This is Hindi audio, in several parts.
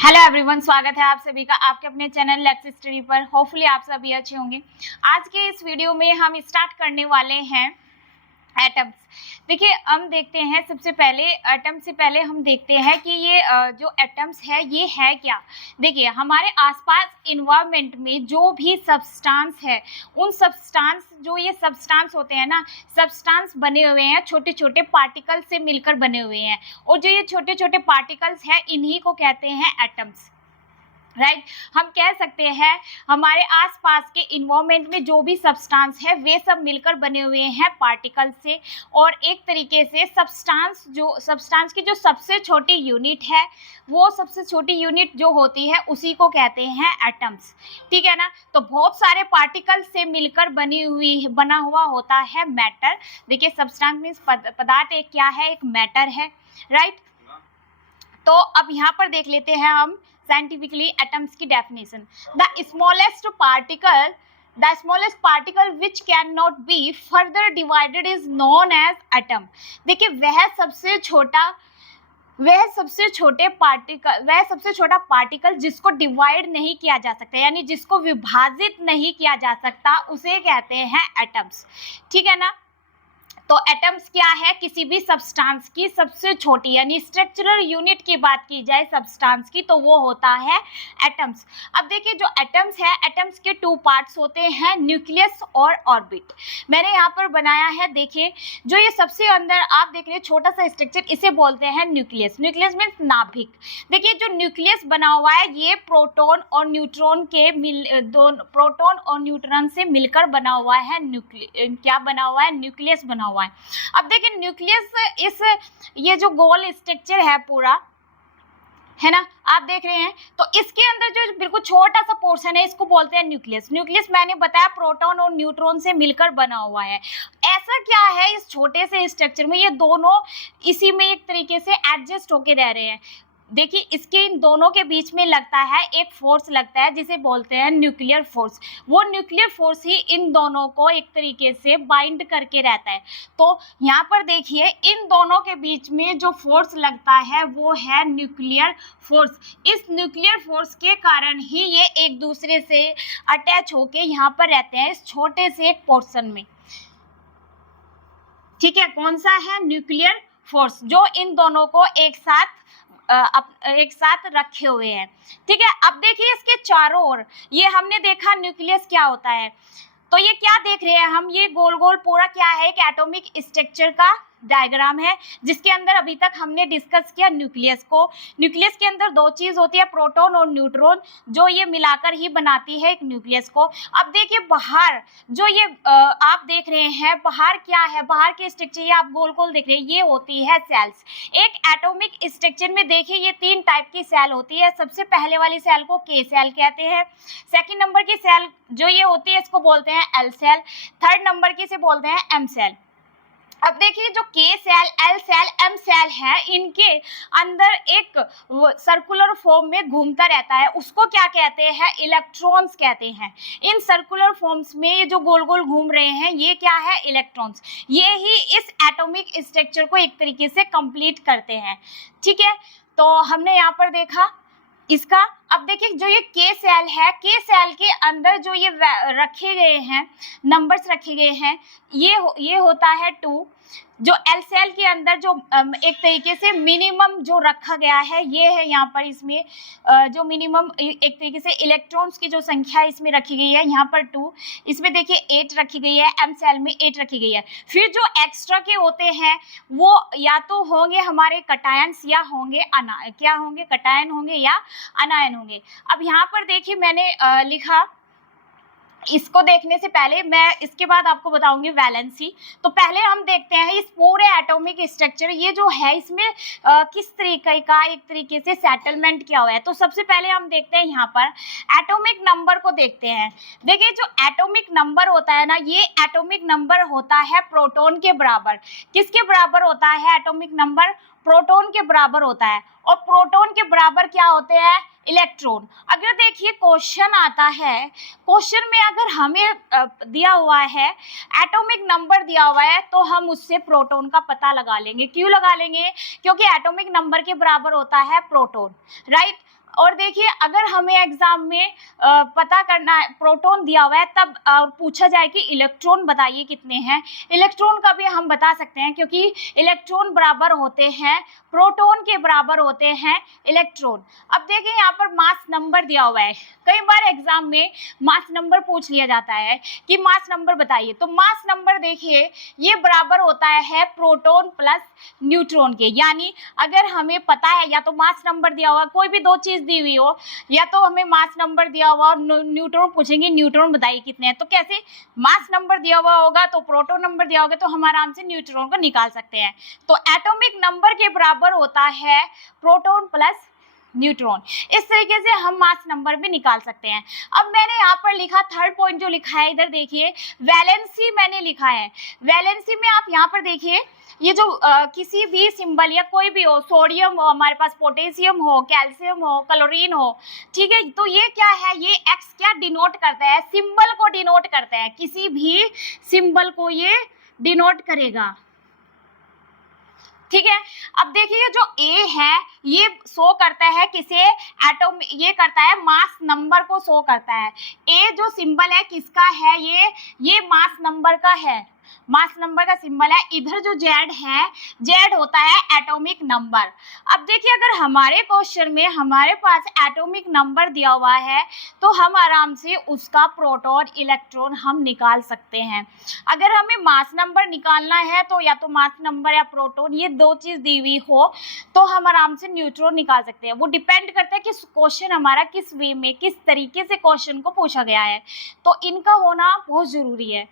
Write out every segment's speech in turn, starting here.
हेलो एवरीवन, स्वागत है आप सभी का आपके अपने चैनल लेट्स स्टडी पर। होपफुली आप सभी अच्छे होंगे। आज के इस वीडियो में हम स्टार्ट करने वाले हैं एटम्स। देखिए, हम देखते हैं सबसे पहले एटम से पहले हम देखते हैं कि ये जो एटम्स है ये है क्या। देखिए, हमारे आसपास इन्वायरमेंट में जो भी सब्सटेंस है, उन सब्सटेंस जो ये सब्सटेंस होते हैं ना, सब्सटेंस बने हुए हैं छोटे छोटे पार्टिकल से मिलकर बने हुए हैं, और जो ये छोटे छोटे पार्टिकल्स हैं इन्हीं को कहते हैं एटम्स। राइट हम कह सकते हैं हमारे आसपास के इन्वायरमेंट में जो भी सब्सटेंस है वे सब मिलकर बने हुए हैं पार्टिकल से। और एक तरीके से सब्सटेंस की जो सबसे छोटी यूनिट है, वो सबसे छोटी यूनिट जो होती है उसी को कहते हैं एटम्स। ठीक है ना। तो बहुत सारे पार्टिकल से मिलकर बना हुआ होता है मैटर। देखिए, सब्सटेंस मीन्स पदार्थ एक क्या है, एक मैटर है। राइट तो अब यहाँ पर देख लेते हैं हम साइंटिफिकली एटम्स की definition. The smallest particle which can not be further divided is known as atom. देखिए, वह सबसे छोटा पार्टिकल जिसको डिवाइड नहीं किया जा सकता, यानी जिसको विभाजित नहीं किया जा सकता, उसे कहते हैं एटम्स। ठीक है ना। तो एटम्स क्या है, किसी भी सब्सटेंस की सबसे छोटी यानी स्ट्रक्चरल यूनिट की बात की जाए सब्सटेंस की, तो वो होता है एटम्स। अब देखिए, जो एटम्स है, एटम्स के टू पार्ट्स होते हैं, न्यूक्लियस और ऑर्बिट। मैंने यहाँ पर बनाया है, देखिए जो ये सबसे अंदर आप देख रहे हैं छोटा सा स्ट्रक्चर, इसे बोलते हैं न्यूक्लियस। न्यूक्लियस मीन्स नाभिक। देखिए, जो न्यूक्लियस बना हुआ है ये प्रोटॉन और न्यूट्रॉन से मिलकर बना हुआ है। क्या बना हुआ है? न्यूक्लियस बना हुआ है। अब देखिए, न्यूक्लियस ये जो गोल स्ट्रक्चर है पूरा, है ना, आप देख रहे हैं, तो इसके अंदर जो बिल्कुल छोटा सा पोर्शन है इसको बोलते हैं न्यूक्लियस। न्यूक्लियस मैंने बताया प्रोटॉन और न्यूट्रॉन से मिलकर बना हुआ है। ऐसा क्या है इस छोटे से स्ट्रक्चर में, ये दोनों इसी में एक तरीके से एडजस्ट होके रह रहे हैं। देखिए, इसके इन दोनों के बीच में लगता है एक फोर्स लगता है जिसे बोलते हैं न्यूक्लियर फोर्स। वो न्यूक्लियर फोर्स ही इन दोनों को एक तरीके से बाइंड करके रहता है। तो यहाँ पर देखिए, इन दोनों के बीच में जो फोर्स लगता है वो है न्यूक्लियर फोर्स। इस न्यूक्लियर फोर्स के कारण ही ये एक दूसरे से अटैच होके यहाँ पर रहते हैं इस छोटे से एक पोर्शन में। ठीक है, कौन सा है? न्यूक्लियर फोर्स, जो इन दोनों को एक साथ रखे हुए हैं। ठीक है, अब देखिए इसके चारों ओर, ये हमने देखा न्यूक्लियस क्या होता है, तो ये क्या देख रहे हैं हम, ये गोल गोल पूरा क्या है, एक एटॉमिक स्ट्रक्चर का डायग्राम है, जिसके अंदर अभी तक हमने डिस्कस किया न्यूक्लियस को। न्यूक्लियस के अंदर दो चीज होती है, प्रोटॉन और न्यूट्रॉन, जो ये मिलाकर ही बनाती है एक न्यूक्लियस को। अब देखिए बाहर जो ये आप देख रहे हैं, बाहर क्या है, बाहर के स्ट्रक्चर ये आप गोल गोल देख रहे हैं, ये होती है सेल्स। एक एटॉमिक स्ट्रक्चर में देखिए ये तीन टाइप की सेल होती है। सबसे पहले वाली सेल को के सेल कहते हैं। सेकेंड नंबर की सेल जो ये होती है इसको बोलते हैं एल सेल। थर्ड नंबर की से बोलते हैं एम सेल। अब देखिए, जो K cell, L cell, M cell है, इनके अंदर एक सर्कुलर फॉर्म में घूमता रहता है, उसको क्या कहते हैं? इलेक्ट्रॉन्स कहते हैं। इन सर्कुलर फॉर्म्स में ये जो गोल गोल घूम रहे हैं ये क्या है? इलेक्ट्रॉन्स। ये ही इस एटॉमिक स्ट्रक्चर को एक तरीके से कंप्लीट करते हैं। ठीक है, तो हमने यहाँ पर देखा इसका। अब देखिए, जो ये के सेल है, के सेल के अंदर जो ये रखे गए हैं नंबर्स रखे गए हैं, ये होता है 2। जो एल सेल के अंदर जो एक तरीके से मिनिमम जो रखा गया है ये है यहाँ पर, इसमें जो मिनिमम एक तरीके से इलेक्ट्रॉन्स की जो संख्या इसमें रखी गई है यहाँ पर 2। इसमें देखिए 8 रखी गई है, एम सेल में 8 रखी गई है। फिर जो एक्स्ट्रा के होते हैं वो या तो होंगे हमारे कटायंस या होंगे क्या होंगे? कटायन होंगे या अनायन होंगे। अब यहाँ पर देखिए मैंने लिखा, इसको देखने से पहले मैं इसके बाद आपको बताऊंगी वैलेंसी। तो पहले हम देखते हैं इस पूरे एटॉमिक स्ट्रक्चर, ये जो है इसमें किस तरीके का एक तरीके से सेटलमेंट किया हुआ है। तो सबसे पहले हम देखते हैं यहाँ पर एटॉमिक नंबर को देखते हैं। देखिए, जो एटॉमिक नंबर होता है ना, ये एटॉमिक नंबर होता है प्रोटॉन के बराबर। किसके बराबर होता है एटॉमिक नंबर? प्रोटॉन के बराबर होता है। और प्रोटॉन के बराबर क्या होते हैं? इलेक्ट्रॉन। अगर देखिए क्वेश्चन आता है, क्वेश्चन में अगर हमें दिया हुआ है एटॉमिक नंबर दिया हुआ है, तो हम उससे प्रोटॉन का पता लगा लेंगे। क्यों लगा लेंगे? क्योंकि एटॉमिक नंबर के बराबर होता है प्रोटॉन, राइट। और देखिए अगर हमें एग्जाम में पता करना है, प्रोटॉन दिया हुआ है तब पूछा जाए कि इलेक्ट्रॉन बताइए कितने हैं, इलेक्ट्रॉन का भी हम बता सकते हैं, क्योंकि इलेक्ट्रॉन बराबर होते हैं प्रोटॉन के बराबर होते हैं इलेक्ट्रॉन। अब देखिए यहाँ पर मास नंबर दिया हुआ है, कई बार एग्जाम में मास नंबर पूछ लिया जाता है कि मास नंबर बताइए, तो मास नंबर देखिए ये बराबर होता है प्रोटॉन प्लस न्यूट्रॉन के। यानी अगर हमें पता है या तो मास नंबर दिया हुआ, कोई भी दो चीज दी हुई हो, या तो हमें मास नंबर दिया हुआ और न्यूट्रॉन पूछेंगे न्यूट्रॉन बताइए कितने हैं, तो कैसे मास नंबर दिया हुआ होगा तो प्रोटॉन नंबर दिया होगा तो हम आराम से न्यूट्रॉन को निकाल सकते हैं। तो एटॉमिक नंबर के बराबर होता है प्रोटॉन प्लस न्यूट्रॉन। इस तरीके से हम मास नंबर भी निकाल सकते हैं। अब मैंने यहाँ पर लिखा थर्ड पॉइंट जो लिखा है, इधर देखिए वैलेंसी मैंने लिखा है। वैलेंसी में आप यहाँ पर देखिए ये जो किसी भी सिंबल या कोई भी हो, सोडियम हो हमारे पास, पोटेशियम हो, कैल्शियम हो, क्लोरीन हो, ठीक है, तो ये क्या है, ये एक्स क्या डिनोट करता है, सिंबल को डिनोट करता है, किसी भी सिंबल को ये डिनोट करेगा, ठीक है। अब देखिए जो ए है ये शो करता है किसे, एटॉम, ये करता है मास नंबर को शो करता है। ए जो सिंबल है किसका है, ये मास नंबर का है, मास नंबर का सिंबल है। इधर जो जेड है, जेड होता है एटॉमिक नंबर। अब देखिए अगर हमारे क्वेश्चन में हमारे पास एटॉमिक नंबर दिया हुआ है तो हम आराम से उसका प्रोटॉन इलेक्ट्रॉन हम निकाल सकते हैं। अगर हमें मास नंबर निकालना है तो या तो मास नंबर या प्रोटॉन, ये दो चीज दी हुई हो तो हम आराम से न्यूट्रॉन निकाल सकते हैं। वो डिपेंड करता है कि क्वेश्चन हमारा किस वे में, किस तरीके से क्वेश्चन को पूछा गया है, तो इनका होना बहुत जरूरी है।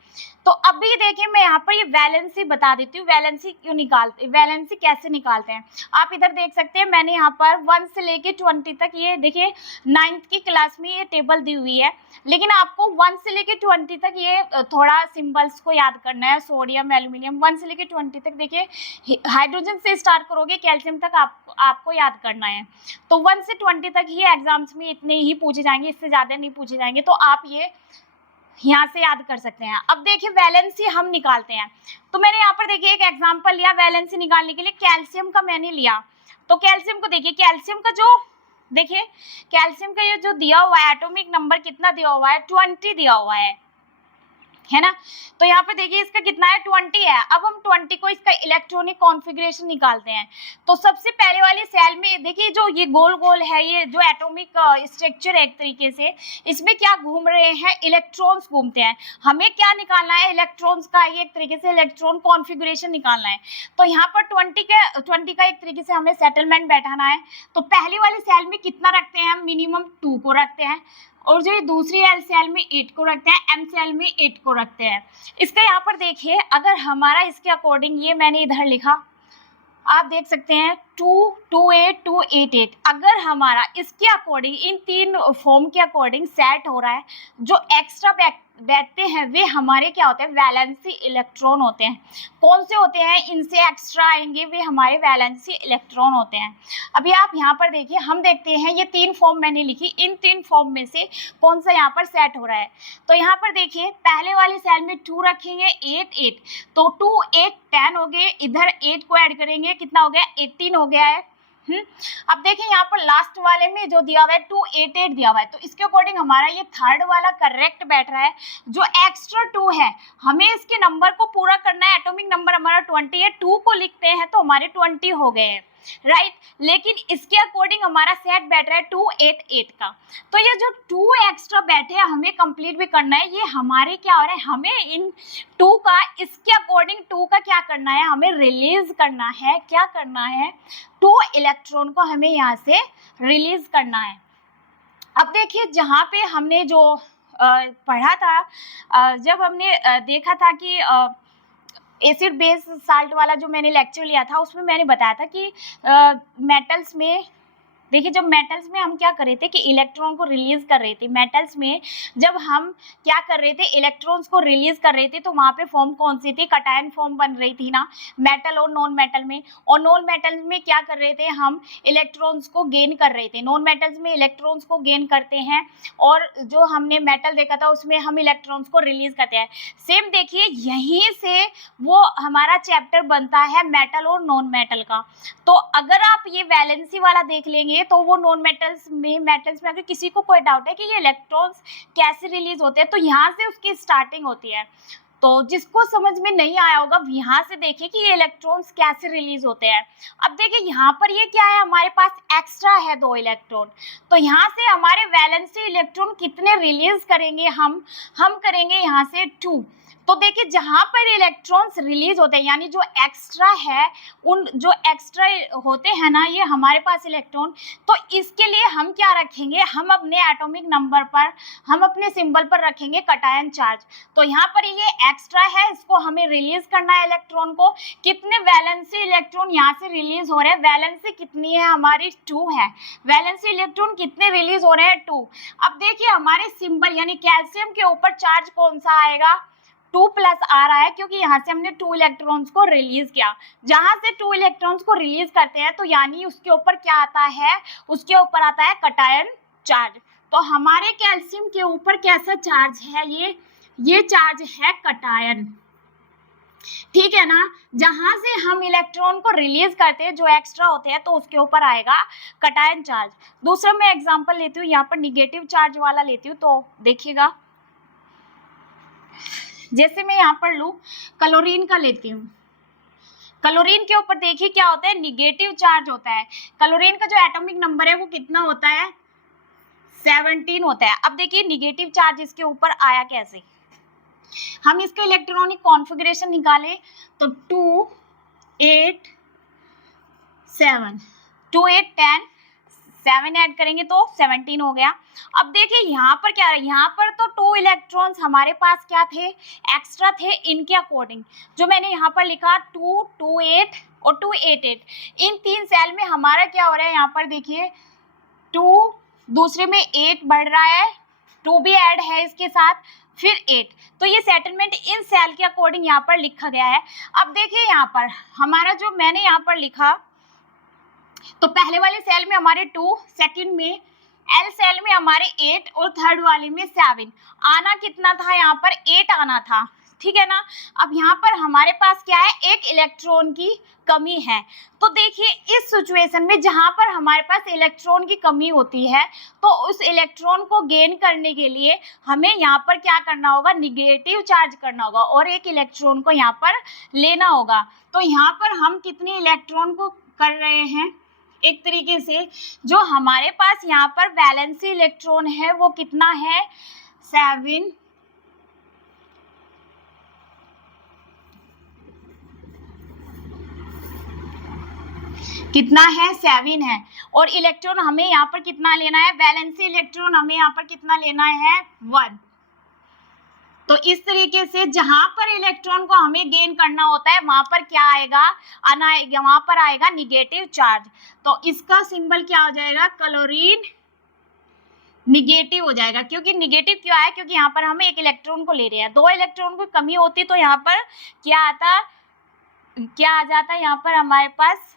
तो अभी देखिए मैं यहाँ पर ये वैलेंसी बता देती हूँ, वैलेंसी क्यों निकालते, वैलेंसी कैसे निकालते हैं। आप इधर देख सकते हैं मैंने यहाँ पर 1 से लेके 20 तक, ये देखिए 9th की क्लास में ये टेबल दी हुई है, लेकिन आपको 1 से लेके 20 तक ये थोड़ा सिंबल्स को याद करना है। सोडियम, एल्यूमिनियम, 1 से लेके 20 तक देखिए, हाइड्रोजन से स्टार्ट करोगे कैल्शियम तक आपको याद करना है। तो 1 से 20 तक ही एग्जाम्स में इतने ही पूछे जाएंगे, इससे ज्यादा नहीं पूछे जाएंगे, तो आप ये यहाँ से याद कर सकते हैं। अब देखिए वैलेंसी हम निकालते हैं, तो मैंने यहाँ पर देखिए एक एग्जांपल लिया वैलेंसी निकालने के लिए, कैल्शियम का मैंने लिया। तो कैल्शियम को देखिए, कैल्शियम का जो देखिए कैल्शियम का ये जो दिया हुआ है एटॉमिक नंबर कितना दिया हुआ है, 20 दिया हुआ है ना। तो यहाँ पे देखिए इसका कितना है, 20 है। अब हम 20 को इसका इलेक्ट्रॉनिक कॉन्फ़िगरेशन निकालते हैं। तो सबसे पहले वाली सेल में देखिए जो ये गोल गोल है, ये जो एटॉमिक स्ट्रक्चर है एक तरीके से, इसमें क्या घूम रहे हैं, इलेक्ट्रॉन्स घूमते हैं। हमें क्या निकालना है, इलेक्ट्रॉन्स का ये एक तरीके से इलेक्ट्रॉन कॉन्फ़िगरेशन निकालना है। तो यहाँ पर 20 का एक तरीके से हमें सेटलमेंट बैठाना है। तो पहली वाली सेल में कितना रखते हैं हम, मिनिमम 2 को रखते हैं, और जो दूसरी एल सेल में 8 को रखते हैं, एम सेल में 8 को रखते हैं। इसका यहाँ पर देखिए अगर हमारा इसके अकॉर्डिंग, ये मैंने इधर लिखा, आप देख सकते हैं 2, 2, 8, 2, 8, 8, अगर हमारा इसके अकॉर्डिंग इन तीन फॉर्म के अकॉर्डिंग सेट हो रहा है, जो एक्स्ट्रा बैठते हैं वे हमारे क्या होते हैं, वैलेंसी इलेक्ट्रॉन होते हैं। कौन से होते हैं, इनसे एक्स्ट्रा आएंगे वे हमारे वैलेंसी इलेक्ट्रॉन होते हैं। अभी आप यहाँ पर देखिए, हम देखते हैं ये 3 फॉर्म मैंने लिखी, इन 3 फॉर्म में से कौन सा यहाँ पर सेट हो रहा है। तो यहाँ पर देखिए पहले वाली सेल में 2 रखेंगे, 8, 8, तो 2, 8, 10 हो गए, इधर 8 को ऐड करेंगे, कितना हो गया, 18 हो गया है। अब देखिए यहाँ पर लास्ट वाले में जो दिया हुआ है 2, 8, 8 दिया हुआ है, तो इसके अकॉर्डिंग हमारा ये थर्ड वाला करेक्ट बैठ रहा है। जो एक्स्ट्रा 2 है, हमें इसके नंबर को पूरा करना है, एटॉमिक नंबर हमारा 20 है, 2 को लिखते हैं तो हमारे 20 हो गए हैं, राइट। लेकिन इसके अकॉर्डिंग हमारा सेट बैठ रहा है 2, 8, 8 का। तो ये जो 2 एक्स्ट्रा बैठे हैं हमें कंप्लीट भी करना है, ये हमारे क्या हो रहा है, हमें इन 2 का इसके अकॉर्डिंग 2 का क्या करना है, हमें रिलीज करना है, क्या करना है, 2 इलेक्ट्रॉन को हमें यहाँ से रिलीज करना है। अब देखिए जहाँ पे हमने जो पढ़ा था, जब हमने देखा था कि एसिड बेस साल्ट वाला जो मैंने लेक्चर लिया था, उसमें मैंने बताया था कि मेटल्स में देखिए, जब मेटल्स में हम क्या कर रहे थे कि इलेक्ट्रॉन को रिलीज कर रहे थे, मेटल्स में जब हम क्या कर रहे थे, इलेक्ट्रॉन्स को रिलीज कर रहे थे, तो वहाँ पे फॉर्म कौन सी थी, कटायन फॉर्म बन रही थी ना, मेटल और नॉन मेटल में। और नॉन मेटल में क्या कर रहे थे, हम इलेक्ट्रॉन्स को गेन कर रहे थे। नॉन मेटल्स में इलेक्ट्रॉन्स को गेन करते हैं, और जो हमने मेटल देखा था उसमें हम इलेक्ट्रॉन्स को रिलीज करते हैं। सेम देखिए यहीं से वो हमारा चैप्टर बनता है मेटल और नॉन मेटल का। तो अगर आप ये वैलेंसी वाला देख लेंगे देखेंगे तो वो नॉन मेटल्स में अगर किसी को कोई डाउट है कि ये इलेक्ट्रॉन्स कैसे रिलीज होते हैं तो यहाँ से उसकी स्टार्टिंग होती है। तो जिसको समझ में नहीं आया होगा यहाँ से देखिए कि ये इलेक्ट्रॉन्स कैसे रिलीज होते हैं। अब देखिए यहाँ पर ये क्या है, हमारे पास एक्स्ट्रा है 2 इलेक्ट्रॉन, तो यहाँ से हमारे वैलेंसी इलेक्ट्रॉन कितने रिलीज करेंगे हम करेंगे यहाँ से 2। तो देखिए जहां पर इलेक्ट्रॉन्स रिलीज होते हैं यानी जो एक्स्ट्रा है, उन जो एक्स्ट्रा होते हैं ना ये हमारे पास इलेक्ट्रॉन, तो इसके लिए हम क्या रखेंगे, हम अपने एटॉमिक नंबर पर, हम अपने सिंबल पर रखेंगे कटायन चार्ज। तो यहाँ पर ये एक्स्ट्रा है, इसको हमें रिलीज करना है इलेक्ट्रॉन को। कितने वैलेंसी इलेक्ट्रॉन यहाँ से रिलीज हो रहे हैं, वैलेंसी कितनी है हमारी 2 है, वैलेंसी इलेक्ट्रॉन कितने रिलीज हो रहे हैं 2। अब देखिए हमारे सिंबल यानी कैल्शियम के ऊपर चार्ज कौन सा आएगा, 2 प्लस आ रहा है क्योंकि यहाँ से हमने 2 इलेक्ट्रॉन्स को रिलीज किया। जहां से 2 इलेक्ट्रॉन्स को रिलीज करते हैं तो यानी उसके ऊपर क्या आता है, उसके ऊपर आता है कटायन चार्ज। तो हमारे कैल्शियम के ऊपर कैसा चार्ज है, ये चार्ज है कटायन, ठीक है ना। जहां से हम इलेक्ट्रॉन को रिलीज करते हैं जो एक्स्ट्रा होते हैं तो उसके ऊपर आएगा कटायन चार्ज। दूसरा मैं एग्जांपल लेती हूँ, यहाँ पर निगेटिव चार्ज वाला लेती हूँ, तो देखिएगा जैसे मैं यहाँ पर लूँ क्लोरीन का लेती हूँ। क्लोरीन के ऊपर देखिए क्या होता है, निगेटिव चार्ज होता है। क्लोरीन का जो एटॉमिक नंबर है वो कितना होता है, 17 होता है। अब देखिए निगेटिव चार्ज इसके ऊपर आया कैसे, हम इसका इलेक्ट्रॉनिक कॉन्फ़िगरेशन निकाले तो 2 8 7 2 8 10 7 ऐड करेंगे तो 17 हो गया। अब देखिए यहाँ पर क्या है, यहाँ पर तो 2 इलेक्ट्रॉन्स हमारे पास क्या थे, एक्स्ट्रा थे, इनके अकॉर्डिंग जो मैंने यहाँ पर लिखा 2 2 8 और 2 8 8, इन 3 सेल में हमारा क्या हो रहा है, यहाँ पर देखिए 2 दूसरे में 8 बढ़ रहा है, 2 भी ऐड है इसके साथ, फिर 8, तो ये सेटलमेंट इन सेल के अकॉर्डिंग यहाँ पर लिखा गया है। अब देखिए यहाँ पर हमारा जो मैंने यहाँ पर लिखा, तो पहले वाले सेल में हमारे 2, सेकंड में एल सेल में हमारे 8 और थर्ड वाले में 7, आना कितना था, यहाँ पर 8 आना था, ठीक है ना। अब यहाँ पर हमारे पास क्या है, एक इलेक्ट्रॉन की कमी है। तो देखिए इस सिचुएशन में जहां पर हमारे पास इलेक्ट्रॉन की कमी होती है तो उस इलेक्ट्रॉन को गेन करने के लिए हमें यहाँ पर क्या करना होगा, निगेटिव चार्ज करना होगा और एक इलेक्ट्रॉन को यहाँ पर लेना होगा। तो यहाँ पर हम कितने इलेक्ट्रॉन को कर रहे हैं, एक तरीके से जो हमारे पास यहाँ पर वैलेंसी इलेक्ट्रॉन है वो कितना है, 7, कितना है, 7 है, और इलेक्ट्रॉन हमें यहाँ पर कितना लेना है, वैलेंसी इलेक्ट्रॉन हमें यहाँ पर कितना लेना है, 1। तो इस तरीके से जहां पर इलेक्ट्रॉन को हमें गेन करना होता है वहां पर क्या आएगा, वहां पर आएगा निगेटिव चार्ज। तो इसका सिंबल क्या हो जाएगा, क्लोरीन निगेटिव हो जाएगा। क्योंकि निगेटिव क्यों है, क्योंकि यहाँ पर हम एक इलेक्ट्रॉन को ले रहे हैं, 2 इलेक्ट्रॉन की कमी होती तो यहाँ पर क्या आ जाता, यहाँ पर हमारे पास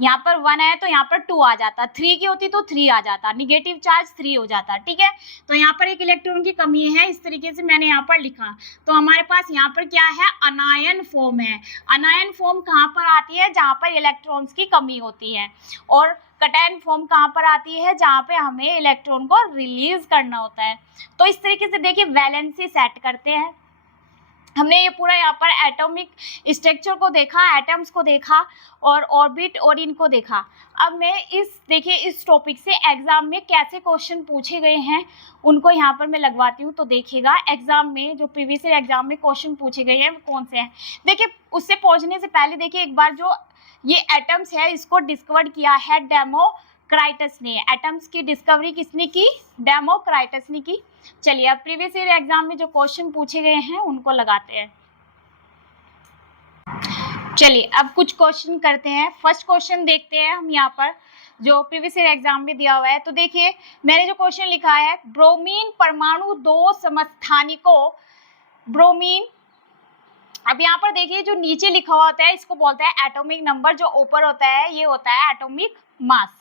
यहाँ पर 1 है तो यहाँ पर 2 आ जाता, 3 की होती तो 3 आ जाता, निगेटिव चार्ज 3 हो जाता, ठीक है। तो यहाँ पर एक इलेक्ट्रॉन की कमी है, इस तरीके से मैंने यहाँ पर लिखा। तो हमारे पास यहाँ पर क्या है, अनायन फॉर्म है। अनायन फॉर्म कहाँ पर आती है, जहाँ पर इलेक्ट्रॉन्स की कमी होती है, और कटायन फॉर्म कहाँ पर आती है, जहाँ पे हमें इलेक्ट्रॉन को रिलीज करना होता है। तो इस तरीके से देखिए वैलेंसी सेट करते हैं। हमने ये पूरा यहाँ पर एटॉमिक स्ट्रक्चर को देखा, एटम्स को देखा और ऑर्बिट और इनको देखा। अब मैं देखिए इस टॉपिक से एग्जाम में कैसे क्वेश्चन पूछे गए हैं उनको यहाँ पर मैं लगवाती हूँ। तो देखिएगा एग्जाम में जो प्रीवियस ईयर एग्जाम में क्वेश्चन पूछे गए हैं वो कौन से हैं। देखिए उससे पहुँचने से पहले देखिए एक बार जो ये एटम्स है इसको डिस्कवर किया है डेमोक्राइटस ने। एटम्स की डिस्कवरी किसने की, डेमोक्राइटस ने की। चलिए अब प्रीवियस ईयर एग्जाम में जो क्वेश्चन पूछे गए हैं उनको लगाते हैं। चलिए अब कुछ क्वेश्चन करते हैं। फर्स्ट क्वेश्चन देखते हैं हम यहाँ पर जो प्रीवियस ईयर एग्जाम में दिया हुआ है। तो देखिए मैंने जो क्वेश्चन लिखा है, ब्रोमीन परमाणु 2 समस्थानिकों ब्रोमीन। अब यहाँ पर देखिए जो नीचे लिखा हुआ होता है इसको बोलते हैं एटॉमिक नंबर, जो ऊपर होता है ये होता है एटॉमिक मास।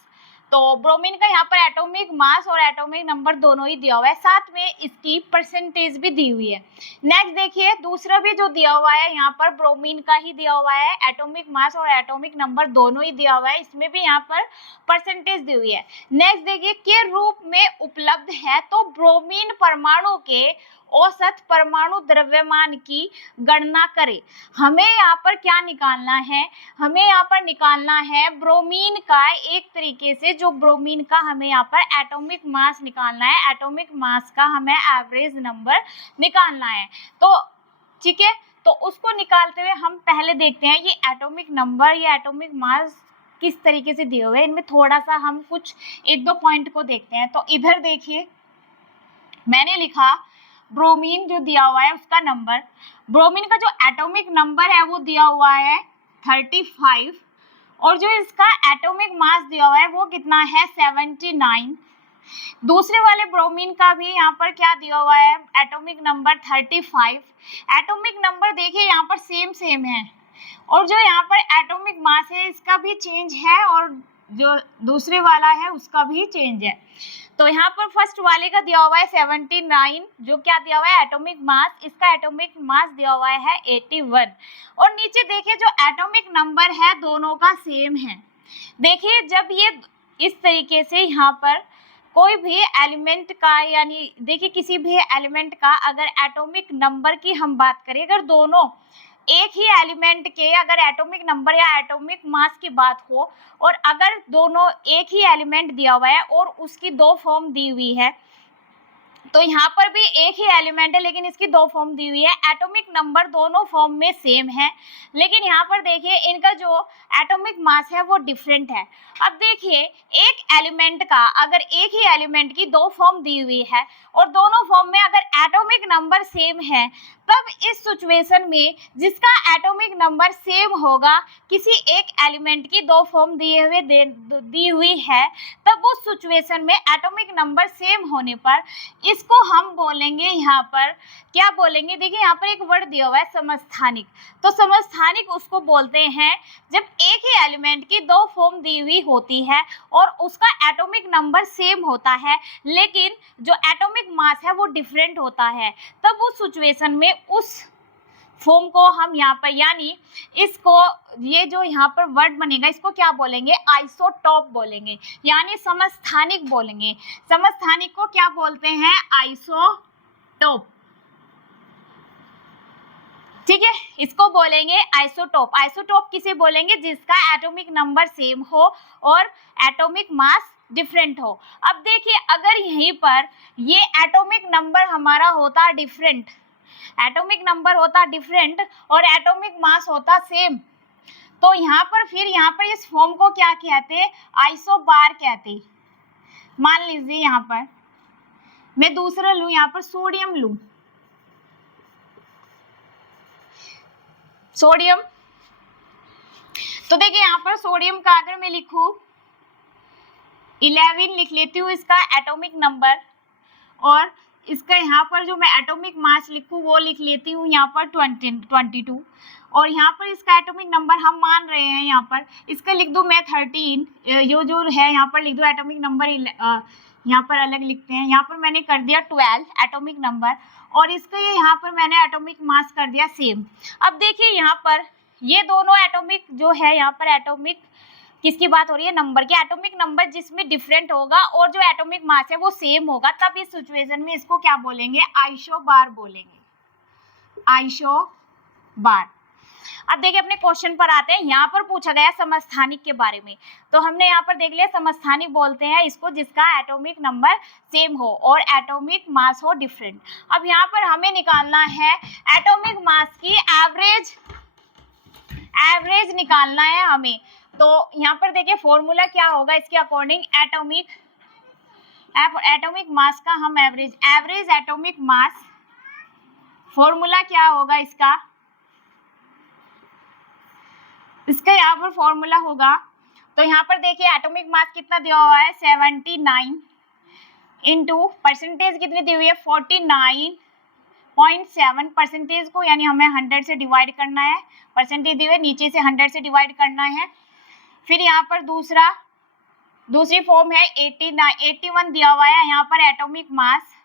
तो ब्रोमीन का यहाँ पर एटॉमिक मास और एटॉमिक नंबर दोनों ही दिया हुआ है, साथ में इसकी परसेंटेज भी दी हुई है। नेक्स्ट देखिए दूसरा भी जो दिया हुआ है यहाँ पर ब्रोमीन का ही दिया हुआ है, एटॉमिक मास और एटॉमिक नंबर दोनों ही दिया हुआ है, इसमें भी यहाँ पर परसेंटेज दी हुई है। नेक्स्ट देखिए के रूप में उपलब्ध है, तो ब्रोमीन परमाणु के औसत परमाणु द्रव्यमान की गणना करें। हमें यहाँ पर क्या निकालना है, हमें यहाँ पर निकालना है ब्रोमीन का, एक तरीके से जो ब्रोमीन का हमें यहाँ पर एटॉमिक मास निकालना है, एटॉमिक मास का हमें एवरेज नंबर निकालना है। तो ठीक है, तो उसको निकालते हुए हम पहले देखते हैं ये एटॉमिक नंबर, ये एटॉमिक मास किस तरीके से दिए हुए हैं, इनमें थोड़ा सा हम कुछ एक दो पॉइंट को देखते हैं। तो इधर देखिए मैंने लिखा ब्रोमीन जो दिया हुआ है उसका नंबर, ब्रोमीन का जो एटॉमिक नंबर है वो दिया हुआ है 35 और जो इसका एटॉमिक मास दिया हुआ है वो कितना है 79। दूसरे वाले ब्रोमीन का भी यहाँ पर क्या दिया हुआ है एटॉमिक नंबर 35। एटॉमिक नंबर देखिए यहाँ पर सेम है और जो यहाँ पर एटॉमिक मास है इसका भी चेंज है और जो दूसरे वाला है उसका भी चेंज है। तो यहाँ पर फर्स्ट वाले का दिया हुआ है 79, जो क्या दिया हुआ है एटॉमिक मास, इसका एटॉमिक मास दिया हुआ है 81 और नीचे देखिए जो एटॉमिक नंबर है दोनों का सेम है। देखिए जब ये इस तरीके से यहाँ पर कोई भी एलिमेंट का, यानी देखिए किसी भी एलिमेंट का अगर एटॉमिक नंबर की हम बात करें, अगर दोनों एक ही एलिमेंट के अगर एटॉमिक नंबर या एटॉमिक मास की बात हो और अगर दोनों एक ही एलिमेंट दिया हुआ है और उसकी दो फॉर्म दी हुई है, तो यहाँ पर भी एक ही एलिमेंट है लेकिन इसकी दो फॉर्म दी हुई है, एटॉमिक नंबर दोनों फॉर्म में सेम है, लेकिन यहाँ पर देखिए इनका जो एटॉमिक मास है वो डिफरेंट है। अब देखिए एक एलिमेंट का अगर एक ही एलिमेंट की दो फॉर्म दी हुई है और दोनों फॉर्म में अगर एटॉमिक नंबर सेम है, तब इस सिचुएशन में जिसका एटॉमिक नंबर सेम होगा, किसी एक एलिमेंट की दो फॉर्म दी हुई है, तब उस सिचुएशन में एटॉमिक नंबर सेम होने पर इसको हम बोलेंगे यहाँ पर क्या बोलेंगे, देखिए यहाँ पर एक वर्ड दिया हुआ है समस्थानिक। तो समस्थानिक उसको बोलते हैं जब एक ही एलिमेंट की दो फॉर्म दी हुई होती है और उसका एटॉमिक नंबर सेम होता है लेकिन जो एटॉमिक मास है वो डिफरेंट होता है, तब उस सिचुएशन में उस फॉर्म को हम यहाँ पर, यानी इसको, ये जो यहाँ पर वर्ड बनेगा इसको क्या बोलेंगे, आइसोटॉप बोलेंगे, यानी समस्थानिक बोलेंगे। समस्थानिक को क्या बोलते हैं, आइसोटॉप। ठीक है, इसको बोलेंगे आइसोटॉप। आइसोटॉप किसे बोलेंगे, जिसका एटॉमिक नंबर सेम हो और एटॉमिक मास डिफरेंट हो। अब देखिए अगर यहीं पर ये एटॉमिक नंबर हमारा होता डिफरेंट, एटॉमिक नंबर होता डिफरेंट और एटॉमिक मास होता सेम, तो यहाँ पर फिर यहाँ पर इस फॉर्म को क्या कहते, आइसोबार कहते। मान लीजिए यहाँ पर मैं दूसरा लूं, यहाँ पर सोडियम लूं, सोडियम, तो देखिए यहाँ पर सोडियम का अगर मैं लिखूं 11 लिख लेती हूँ इसका एटॉमिक नंबर, और इसका यहाँ पर जो मैं एटॉमिक मास लिखूँ वो लिख लेती हूँ यहाँ पर 22 और यहाँ पर इसका एटॉमिक नंबर हम मान रहे हैं यहाँ पर इसका लिख दूँ मैं 13, जो है यहाँ पर लिख दो एटॉमिक नंबर यहाँ पर अलग लिखते हैं, यहाँ पर मैंने कर दिया 12 एटॉमिक नंबर और इसका ये यहाँ पर मैंने एटॉमिक मास कर दिया सेम। अब देखिए यहाँ पर ये दोनों एटॉमिक जो है, यहाँ पर एटॉमिक किसकी बात हो रही है, नंबर की, एटॉमिक नंबर जिसमें डिफरेंट होगा और जो एटॉमिक मास है वो सेम होगा, तब इस सिचुएशन में इसको क्या बोलेंगे, आइसोबार बोलेंगे, आइसोबार। अब देखिए अपने क्वेश्चन पर आते हैं, यहाँ पर पूछा गया समस्थानिक के बारे में, तो हमने यहाँ पर देख लिया समस्थानिक बोलते हैं इसको जिसका एटॉमिक नंबर सेम हो और एटॉमिक मास हो डिफरेंट। अब यहाँ पर हमें निकालना है एटॉमिक मास की एवरेज निकालना है हमें। तो यहाँ पर देखिए फॉर्मूला क्या होगा इसके अकॉर्डिंग, एटॉमिक मास का हम एवरेज एटॉमिक मास, फॉर्मूला क्या होगा इसका यहाँ पर फॉर्मूला होगा, तो यहाँ पर देखिए एटॉमिक मास कितना दिया हुआ है 79 इंटू परसेंटेज कितनी दी हुई है 49.7, परसेंटेज को यानी हमें 100 से डिवाइड करना है, परसेंटेज दी हुई है नीचे से 100 से डिवाइड करना है। फिर यहाँ पर दूसरा दूसरी फॉर्म है 81 दिया हुआ है यहाँ पर एटॉमिक मास,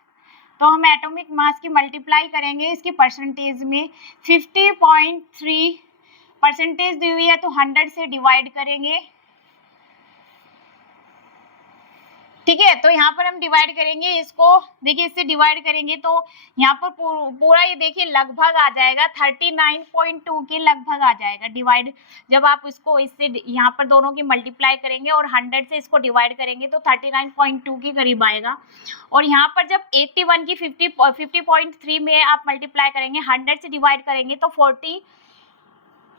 तो हम एटॉमिक मास की मल्टीप्लाई करेंगे इसकी परसेंटेज में। 50.3 परसेंटेज दी हुई है तो 100 से डिवाइड करेंगे, ठीक है। तो यहाँ पर हम डिवाइड करेंगे इसको, देखिए इससे डिवाइड करेंगे तो यहाँ पर पूरा ये देखिए लगभग आ जाएगा 39.2 के लगभग आ जाएगा डिवाइड। जब आप इसको इससे यहाँ पर दोनों की मल्टीप्लाई करेंगे और 100 से इसको डिवाइड करेंगे तो 39.2 के करीब आएगा। और यहाँ पर जब 81 की 50.3 में आप मल्टीप्लाई करेंगे, 100 से डिवाइड करेंगे तो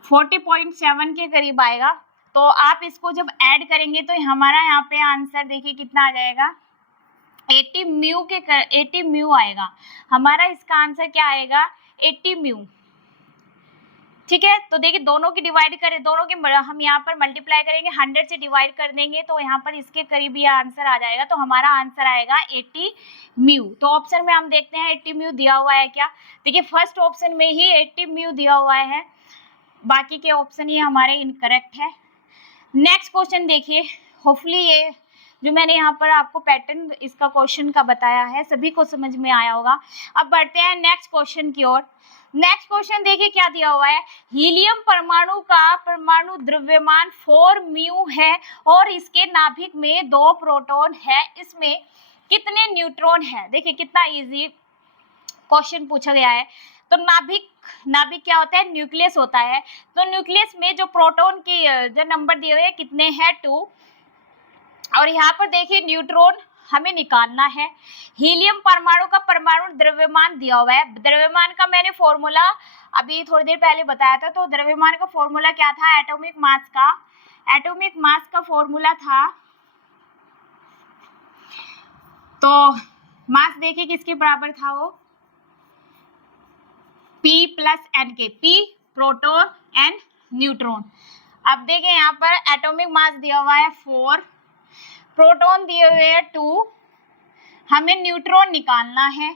40.7 के करीब आएगा। तो आप इसको जब ऐड करेंगे तो हमारा यहाँ पे आंसर देखिए कितना आ जाएगा, 80 म्यू आएगा। हमारा इसका आंसर क्या आएगा, 80 म्यू, ठीक है। तो देखिए दोनों की डिवाइड करें, दोनों के हम यहाँ पर मल्टीप्लाई करेंगे, 100 से डिवाइड कर देंगे तो यहाँ पर इसके करीब ये आंसर आ जाएगा। तो हमारा आंसर आएगा 80 म्यू। तो ऑप्शन में हम देखते हैं 80 म्यू दिया हुआ है क्या। देखिए फर्स्ट ऑप्शन में ही 80 म्यू दिया हुआ है, बाकी के ऑप्शन ये हमारे इनकरेक्ट है। नेक्स्ट क्वेश्चन देखिए, होपफुली ये जो मैंने यहाँ पर आपको पैटर्न इसका क्वेश्चन का बताया है सभी को समझ में आया होगा। अब बढ़ते हैं नेक्स्ट क्वेश्चन की ओर। नेक्स्ट क्वेश्चन देखिए क्या दिया हुआ है, हीलियम परमाणु का परमाणु द्रव्यमान 4 म्यू है और इसके नाभिक में 2 प्रोटॉन है, इसमें कितने न्यूट्रॉन है। देखिए कितना इजी क्वेश्चन पूछा गया है। तो नाभिक क्या होता है, न्यूक्लियस होता है। तो न्यूक्लियस में जो प्रोटॉन की जो नंबर दिए हुए हैं कितने हैं, 2। और यहाँ पर देखिए न्यूट्रॉन हमें निकालना है। हीलियम परमाणु का परमाणु द्रव्यमान दिया हुआ है। द्रव्यमान का मैंने फॉर्मूला अभी थोड़ी देर पहले बताया था। तो द्रव्यमान का फॉर्मूला क्या था, एटॉमिक मास का फॉर्मूला था। तो मास देखिए किसके बराबर था, वो P प्लस N के, P प्रोटॉन N न्यूट्रॉन। अब देखें यहाँ पर एटॉमिक मास दिया हुआ है 4, प्रोटॉन दिए हुए हैं 2, हमें न्यूट्रॉन निकालना है।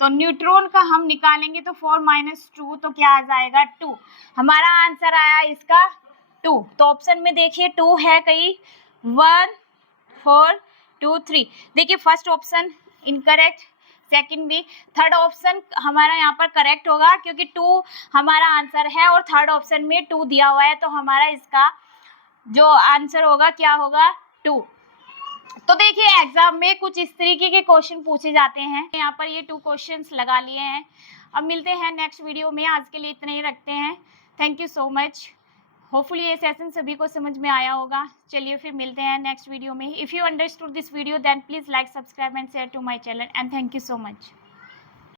तो न्यूट्रॉन का हम निकालेंगे तो 4 - 2 तो क्या आ जाएगा, 2। हमारा आंसर आया इसका 2। तो ऑप्शन में देखिए 2 है कहीं, 1 4 2 3। देखिए फर्स्ट ऑप्शन इनकरेक्ट, सेकंड भी, थर्ड ऑप्शन हमारा यहाँ पर करेक्ट होगा क्योंकि 2 हमारा आंसर है और थर्ड ऑप्शन में 2 दिया हुआ है। तो हमारा इसका जो आंसर होगा क्या होगा, 2। तो देखिए एग्जाम में कुछ इस तरीके के क्वेश्चन पूछे जाते हैं। यहाँ पर ये 2 क्वेश्चंस लगा लिए हैं। अब मिलते हैं नेक्स्ट वीडियो में, आज के लिए इतना ही रखते हैं। Thank you so much. Hopefully ये सेशन सभी को समझ में आया होगा। चलिए फिर मिलते हैं नेक्स्ट वीडियो में। If you understood this video then please like, subscribe and share to my channel and thank you so much.